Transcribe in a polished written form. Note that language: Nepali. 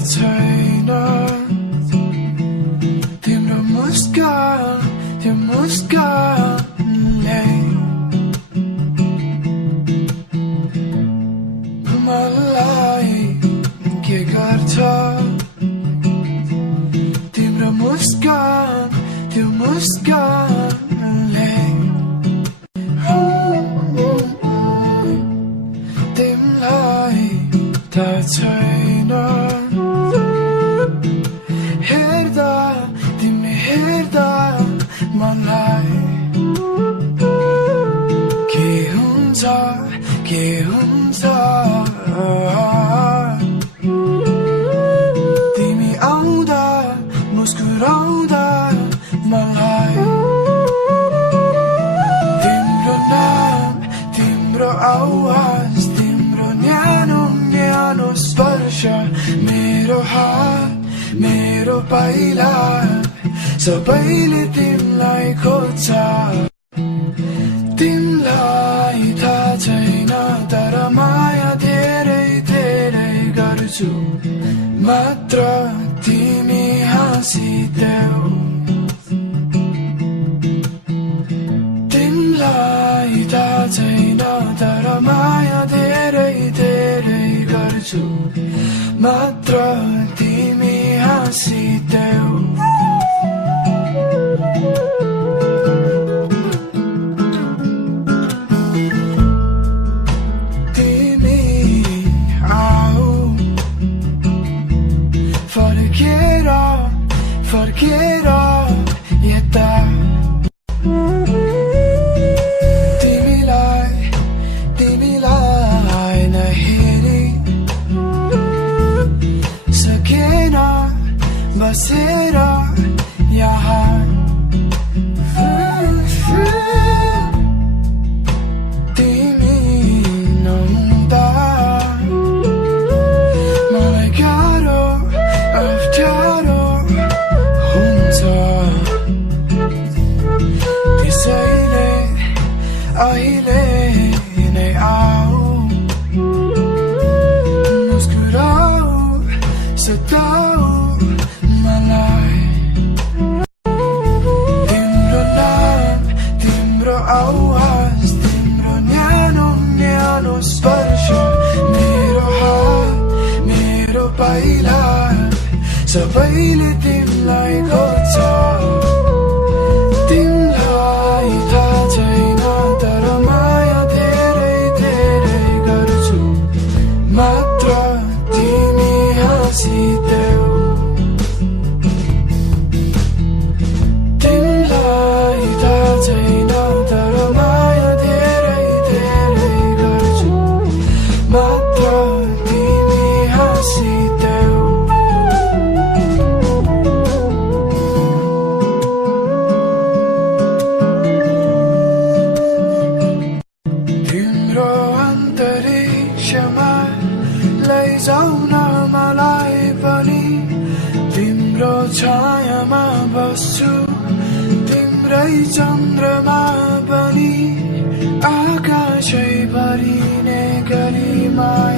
छैन तिम्रो मुस्कान त्यो मुस्कानले मलाई के गर्छ तिम्रो मुस्कान त्यो मुस्कानले तिमीलाई थाहा छैन हेर्दा मलाई के हुन्छ तिमी आउँदा मुस्कुराउँदा मलाई तिम्रो नाम तिम्रो आवाज तिम्रो न्यानो न्यानो स्पर्श मेरो हात मेरो पाइला सबैले तिमीलाई खोज्छ तिमीलाई थाहा छैन तर माया धेरै धेरै गर्छु मात्र तिमी हाँसिदेऊ तिमीलाई थाहा छैन तर माया धेरै धेरै गर्छु मात्र तिमी हाँसिदेऊ फर्केर यता तिमीलाई नहेरी सकेन बसेर यहाँ तिमी नहुँदा मलाई गाह्रो अप्ठ्यारो त्यसैले अहिले नै आऊ मुस्कुराऊ सताऊ मलाई तिम्रो नाम तिम्रो आवाज तिम्रो न्यानो न्यानो स्पर्श मेरो हात मेरो पाइला सबैले तिमीलाई खोज्छ तिमीलाई थाहा छैन तर माया धेरै धेरै गर्छु मात्र तिमी हाँसिदेऊ तिमीलाई थाहा छैन तर माया धेरै धेरै गर्छु मात्र तिमी हाँसिदेऊ लैजाऊ न मलाई पनि तिम्रो छायामा बस्छु तिम्रै चन्द्रमा पनि आकाशै भरिने गरी माया